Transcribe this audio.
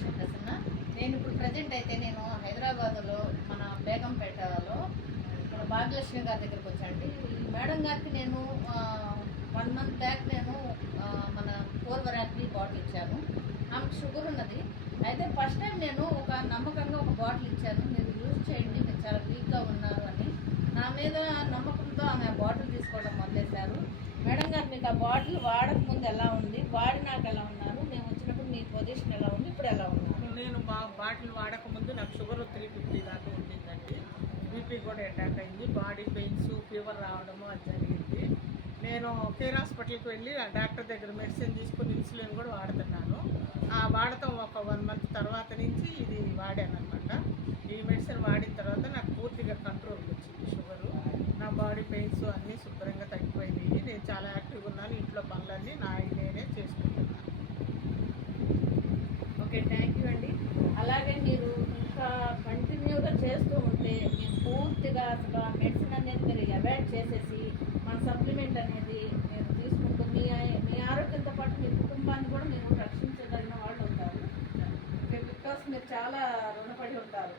లక్ష్మీ ప్రసన్న. నేను ఇప్పుడు ప్రజెంట్ అయితే నేను హైదరాబాద్లో మన బేగంపేటలో ఇక్కడ భాగ్యలక్ష్మి గారి దగ్గరికి వచ్చానండి. ఈ మేడం గారికి నేను 1 month బ్యాక్ నేను మన పూర్వరాత్రి బాటిల్ ఇచ్చాను. ఆమెకు షుగర్ ఉన్నది. అయితే ఫస్ట్ టైం నేను ఒక నమ్మకంగా ఒక బాటిల్ ఇచ్చాను, మీరు యూజ్ చేయండి, మీరు చాలా వీక్గా ఉన్నారు అని. నా మీద నమ్మకంతో ఆమె ఆ బాటిల్ తీసుకోవడం మొదలెట్టారు. మేడం గారు, మీకు ఆ బాటిల్ వాడక ముందు ఎలా ఉంది, వాడినాక ఎలా ఉన్నారు, మేము వచ్చినప్పుడు మీ పొజిషన్ ఎలా ఉంది, ఇప్పుడు ఎలా ఉన్నారు? నేను బాటిల్ వాడకముందు నాకు షుగర్ 350 దాకా ఉండిందండి. బీపీ కూడా అటాక్ అయింది, బాడీ పెయిన్స్, ఫీవర్ రావడము అది జరిగింది. నేను కేర్ హాస్పిటల్కి వెళ్ళి ఆ డాక్టర్ దగ్గర మెడిసిన్ తీసుకుని ఇన్సులిన్ కూడా వాడుతున్నాను. ఆ వాడటం ఒక 1 month తర్వాత నుంచి ఇది వాడాను అనమాట. ఈ మెడిసిన్ వాడిన తర్వాత నాకు పూర్తిగా కంట్రోల్కి వచ్చింది షుగరు. నా బాడీ పెయిన్స్ అన్నీ శుభ్రంగా తగ్గిపోయినాయి. నేను చాలా యాక్టివ్గా ఉన్నాను, ఇంట్లో పనులన్నీ నేనే చేసుకుంటున్నాను. ఓకే, థ్యాంక్ యూ అండి. అలాగే మీరు ఇంకా కంటిన్యూగా చేస్తూ ఉంటే మీరు పూర్తిగా అసలు ఆ మెడిసిన్ అనేది మీరు అవాయిడ్ చేసేసి మన సప్లిమెంట్ అనేది మీరు తీసుకుంటూ మీ ఆరోగ్యంతో పాటు మీ కుటుంబాన్ని కూడా మీరు రక్షించగలిగిన వాళ్ళు ఉంటారు. బికాస్ మీరు చాలా రుణపడి ఉంటారు.